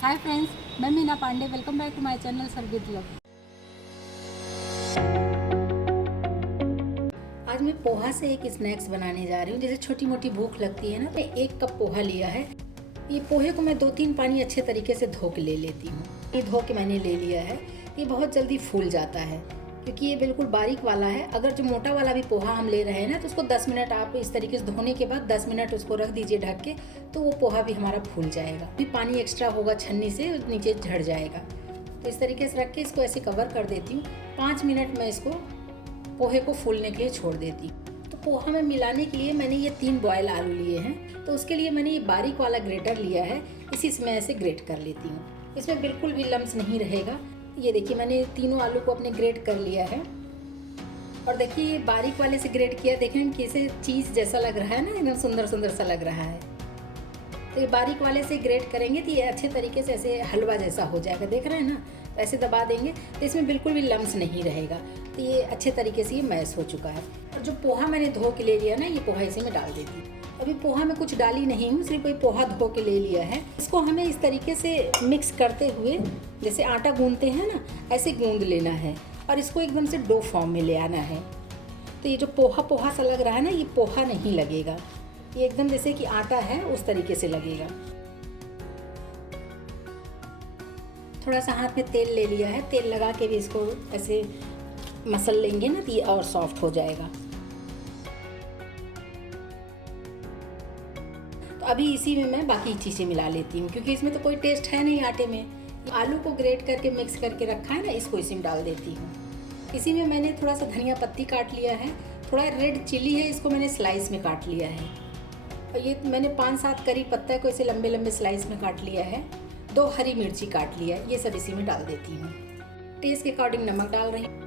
हाय friends, मैं Meena Pandey. Welcome back to my channel सरगुद love. आज मैं पोहा से एक स्नैक्स बनाने जा रही हूँ। जैसे छोटी मोटी भूख लगती है ना, तो 1 कप पोहा लिया है। ये पोहे को मैं 2-3 पानी अच्छे तरीके से धो के ले लेती हूँ। ये धो के मैंने ले लिया है। ये बहुत जल्दी फूल जाता है क्योंकि ये बिल्कुल बारीक वाला है। अगर जो मोटा वाला भी पोहा हम ले रहे हैं ना, तो उसको 10 मिनट आप इस तरीके से धोने के बाद 10 मिनट उसको रख दीजिए ढक के, तो वो पोहा भी हमारा फूल जाएगा। भी पानी एक्स्ट्रा होगा छन्नी से नीचे झड़ जाएगा। तो इस तरीके से रख के इसको ऐसे कवर कर देती हूँ। 5 मिनट मैं इसको पोहे को फूलने के लिए छोड़ देती हूँ। तो पोहा में मिलाने के लिए मैंने ये 3 बॉयल आलू लिए हैं। तो उसके लिए मैंने ये बारीक वाला ग्रेटर लिया है। इसी से मैं ऐसे ग्रेट कर लेती हूँ। इसमें बिल्कुल भी लम्स नहीं रहेगा। ये देखिए, मैंने तीनों आलू को अपने ग्रेट कर लिया है। और देखिए, ये बारीक वाले से ग्रेट किया। देखने में कैसे चीज़ जैसा लग रहा है ना, एकदम सुंदर सुंदर सा लग रहा है। तो ये बारीक वाले से ग्रेट करेंगे तो ये अच्छे तरीके से ऐसे हलवा जैसा हो जाएगा। देख रहे हैं ना, ऐसे दबा देंगे तो इसमें बिल्कुल भी लम्स नहीं रहेगा। तो ये अच्छे तरीके से ये मैश हो चुका है। और जो पोहा मैंने धो के ले लिया ना, ये पोहा इसी में डाल देती हूँ। अभी पोहा में कुछ डाली नहीं हूँ, सिर्फ कोई पोहा धो के ले लिया है। इसको हमें इस तरीके से मिक्स करते हुए, जैसे आटा गूंदते हैं ना, ऐसे गूंद लेना है और इसको एकदम से डो फॉर्म में ले आना है। तो ये जो पोहा पोहा सा लग रहा है ना, ये पोहा नहीं लगेगा। ये एकदम जैसे कि आटा है उस तरीके से लगेगा। थोड़ा सा हाथ में तेल ले लिया है। तेल लगा के भी इसको ऐसे मसल लेंगे ना, तो ये और सॉफ्ट हो जाएगा। तो अभी इसी में मैं बाकी चीज़ें मिला लेती हूँ, क्योंकि इसमें तो कोई टेस्ट है नहीं आटे में। आलू को ग्रेट करके मिक्स करके रखा है ना, इसको इसी में डाल देती हूँ। इसी में मैंने थोड़ा सा धनिया पत्ती काट लिया है। थोड़ा रेड चिली है, इसको मैंने स्लाइस में काट लिया है। और ये मैंने 5-7 करी पत्ता को ऐसे लंबे लंबे स्लाइस में काट लिया है। 2 हरी मिर्ची काट लिया है। ये सब इसी में डाल देती हूँ। टेस्ट के अकॉर्डिंग नमक डाल रही हूँ।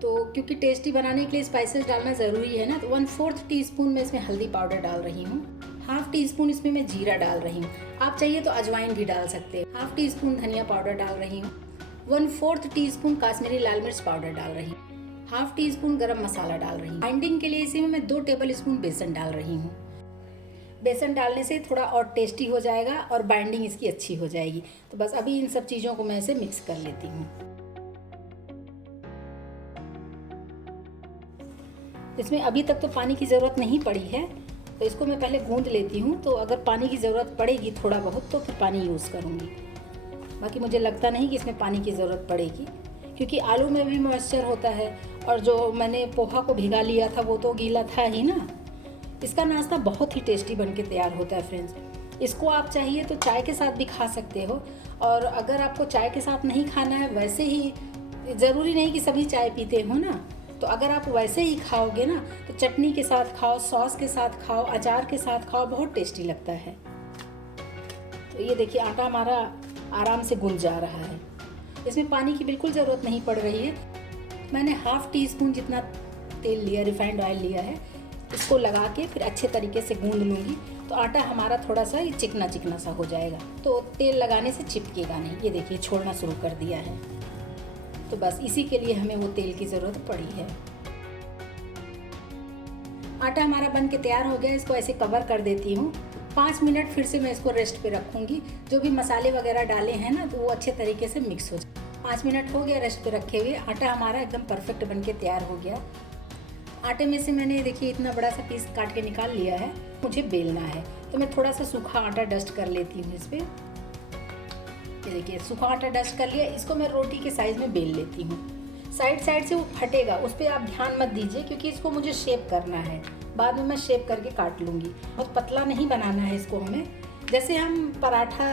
तो क्योंकि टेस्टी बनाने के लिए स्पाइसेस डालना ज़रूरी है ना, तो 1/4 टीस्पून मैं इसमें हल्दी पाउडर डाल रही हूँ। 1/2 टीस्पून इसमें मैं जीरा डाल रही हूँ। आप चाहिए तो अजवाइन भी डाल सकते हैं। 1/2 टीस्पून धनिया पाउडर डाल रही हूँ। 1/4 टीस्पून काश्मीरी लाल मिर्च पाउडर डाल रही हूँ। 1/2 टीस्पून गरम मसाला डाल रही हूँ। बाइंडिंग के लिए इसी में मैं 2 टेबल स्पून बेसन डाल रही हूँ। बेसन डालने से थोड़ा और टेस्टी हो जाएगा और बाइंडिंग इसकी अच्छी हो जाएगी। तो बस अभी इन सब चीज़ों को मैं इसे मिक्स कर लेती हूँ। इसमें अभी तक तो पानी की ज़रूरत नहीं पड़ी है, तो इसको मैं पहले गूंद लेती हूँ। तो अगर पानी की ज़रूरत पड़ेगी थोड़ा बहुत, तो फिर पानी यूज़ करूँगी। बाकी मुझे लगता नहीं कि इसमें पानी की ज़रूरत पड़ेगी, क्योंकि आलू में भी मॉइस्चर होता है। और जो मैंने पोहा को भिगा लिया था वो तो गीला था ही ना। इसका नाश्ता बहुत ही टेस्टी बनके तैयार होता है फ्रेंड्स। इसको आप चाहिए तो चाय के साथ भी खा सकते हो। और अगर आपको चाय के साथ नहीं खाना है, वैसे ही ज़रूरी नहीं कि सभी चाय पीते हो ना, तो अगर आप वैसे ही खाओगे ना, तो चटनी के साथ खाओ, सॉस के साथ खाओ, अचार के साथ खाओ, बहुत टेस्टी लगता है। तो ये देखिए, आटा हमारा आराम से गूंज जा रहा है। इसमें पानी की बिल्कुल ज़रूरत नहीं पड़ रही है। मैंने 1/2 टीस्पून जितना तेल लिया, रिफाइंड ऑयल लिया है। इसको लगा के फिर अच्छे तरीके से गूंद लूँगी, तो आटा हमारा थोड़ा सा ये चिकना चिकना सा हो जाएगा। तो तेल लगाने से चिपकेगा नहीं। ये देखिए, छोड़ना शुरू कर दिया है। तो बस इसी के लिए हमें वो तेल की ज़रूरत पड़ी है। आटा हमारा बन के तैयार हो गया। इसको ऐसे कवर कर देती हूँ। 5 मिनट फिर से मैं इसको रेस्ट पे रखूँगी। जो भी मसाले वगैरह डाले हैं ना, तो वो अच्छे तरीके से मिक्स हो जाए। 5 मिनट हो गया रेस्ट पे रखे हुए। आटा हमारा एकदम परफेक्ट बन के तैयार हो गया। आटे में से मैंने देखिए इतना बड़ा सा पीस काट के निकाल लिया है। मुझे बेलना है, तो मैं थोड़ा सा सूखा आटा डस्ट कर लेती हूँ इस पर। ये देखिए, सूखा आटा डस्ट कर लिया। इसको मैं रोटी के साइज़ में बेल लेती हूँ। साइड साइड से वो फटेगा, उस पर आप ध्यान मत दीजिए, क्योंकि इसको मुझे शेप करना है। बाद में मैं शेप करके काट लूँगी। बहुत पतला नहीं बनाना है इसको हमें। जैसे हम पराठा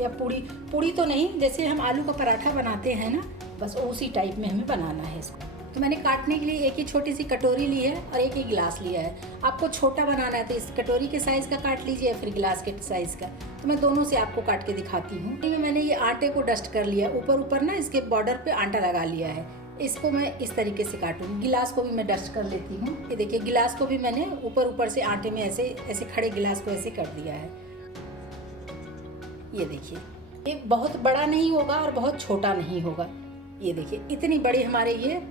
या पूड़ी तो नहीं, जैसे हम आलू का पराठा बनाते हैं ना, बस उसी टाइप में हमें बनाना है इसको। तो मैंने काटने के लिए एक ही छोटी सी कटोरी ली है और एक ही गिलास लिया है। आपको छोटा बनाना है तो इस कटोरी के साइज़ का काट लीजिए, या फिर गिलास के साइज़ का। तो मैं दोनों से आपको काट के दिखाती हूँ। मैंने ये आटे को डस्ट कर लिया। ऊपर ऊपर ना इसके बॉर्डर पे आटा लगा लिया है। इसको मैं इस तरीके से काटूँगी। गिलास को भी मैं डस्ट कर लेती हूँ। ये देखिए, गिलास को भी मैंने ऊपर ऊपर से आटे में ऐसे ऐसे खड़े गिलास को ऐसे कर दिया है। ये देखिए, ये बहुत बड़ा नहीं होगा और बहुत छोटा नहीं होगा। ये देखिए, इतनी बड़ी हमारे ये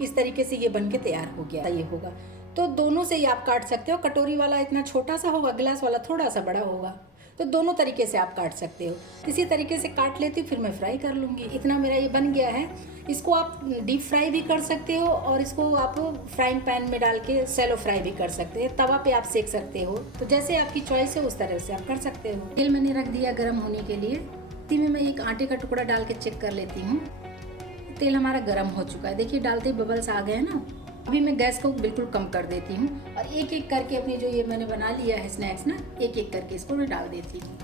इस तरीके से ये बन के तैयार हो गया। ये होगा तो दोनों से ही आप काट सकते हो। कटोरी वाला इतना छोटा सा होगा, गिलास वाला थोड़ा सा बड़ा होगा। तो दोनों तरीके से आप काट सकते हो। इसी तरीके से काट लेती हूँ, फिर मैं फ्राई कर लूँगी। इतना मेरा ये बन गया है। इसको आप डीप फ्राई भी कर सकते हो और इसको आप फ्राइंग पैन में डाल के सैलो फ्राई भी कर सकते हैं। तवा पे आप सेक सकते हो, तो जैसे आपकी चॉइस है उस तरह से आप कर सकते हो। तेल मैंने रख दिया गर्म होने के लिए। इसी में मैं एक आटे का टुकड़ा डाल के चेक कर लेती हूँ। तेल हमारा गर्म हो चुका है, देखिए डालते ही बबल्स आ गए हैं ना। अभी मैं गैस को बिल्कुल कम कर देती हूँ और एक एक करके अपनी जो ये मैंने बना लिया है स्नैक्स ना, एक एक करके इसको मैं डाल देती हूँ।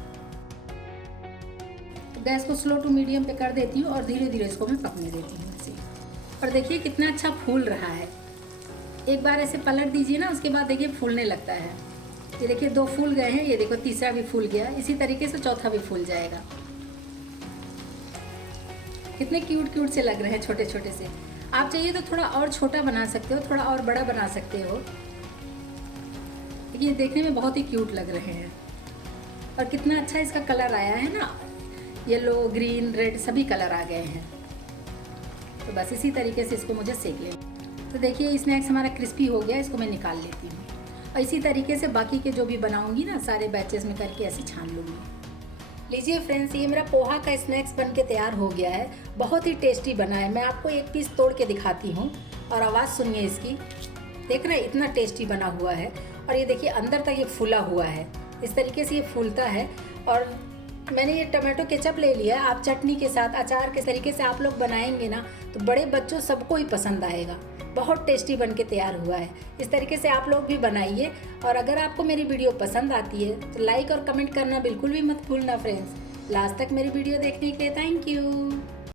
तो गैस को स्लो टू मीडियम पे कर देती हूँ और धीरे धीरे इसको मैं पकने देती हूँ ऐसे। और देखिए कितना अच्छा फूल रहा है। एक बार ऐसे पलट दीजिए ना, उसके बाद देखिए फूलने लगता है। ये देखिए 2 फूल गए हैं, ये देखो तीसरा भी फूल गया। इसी तरीके से चौथा भी फूल जाएगा। कितने क्यूट क्यूट से लग रहे हैं, छोटे छोटे से। आप चाहिए तो थोड़ा और छोटा बना सकते हो, थोड़ा और बड़ा बना सकते हो। ये देखने में बहुत ही क्यूट लग रहे हैं और कितना अच्छा इसका कलर आया है ना, येलो ग्रीन रेड सभी कलर आ गए हैं। तो बस इसी तरीके से इसको मुझे सेक लेना। तो देखिए स्नैक्स हमारा क्रिस्पी हो गया, इसको मैं निकाल लेती हूँ। और इसी तरीके से बाकी के जो भी बनाऊंगी ना, सारे बैचेस में करके ऐसे छान लूँगी। लीजिए फ्रेंड्स, ये मेरा पोहा का स्नैक्स बन के तैयार हो गया है। बहुत ही टेस्टी बना है। मैं आपको एक पीस तोड़ के दिखाती हूँ और आवाज़ सुनिए इसकी। देख रहे हैं इतना टेस्टी बना हुआ है। और ये देखिए अंदर तक ये फूला हुआ है, इस तरीके से ये फूलता है। और मैंने ये टमाटो केचप ले लिया। आप चटनी के साथ, अचार के तरीके से आप लोग बनाएंगे ना, तो बड़े बच्चों सबको ही पसंद आएगा। बहुत टेस्टी बन के तैयार हुआ है। इस तरीके से आप लोग भी बनाइए। और अगर आपको मेरी वीडियो पसंद आती है तो लाइक और कमेंट करना बिल्कुल भी मत भूलना फ्रेंड्स। लास्ट तक मेरी वीडियो देखने के लिए थैंक यू।